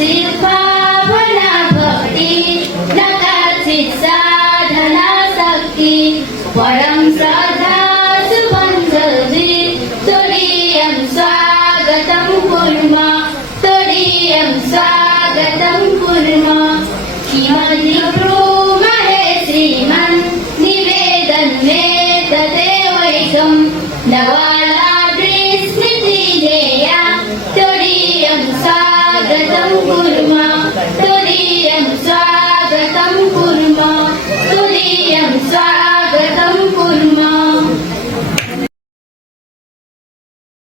भावना भक्ती नकाचित साधना शक्ती परम श्रद्धा सुबंधजी तोडियं स्वागतं कुर्म तोडियं स्वागतं कुर्म श्रीमद्गुरुमहे श्रीमन् निवेदन वेदते वैकं नवालाद्रि स्मृतिधेया तोडियं स्वागतं कुर्म तोडियं स्वागतं कुर्म तोडियं स्वागतं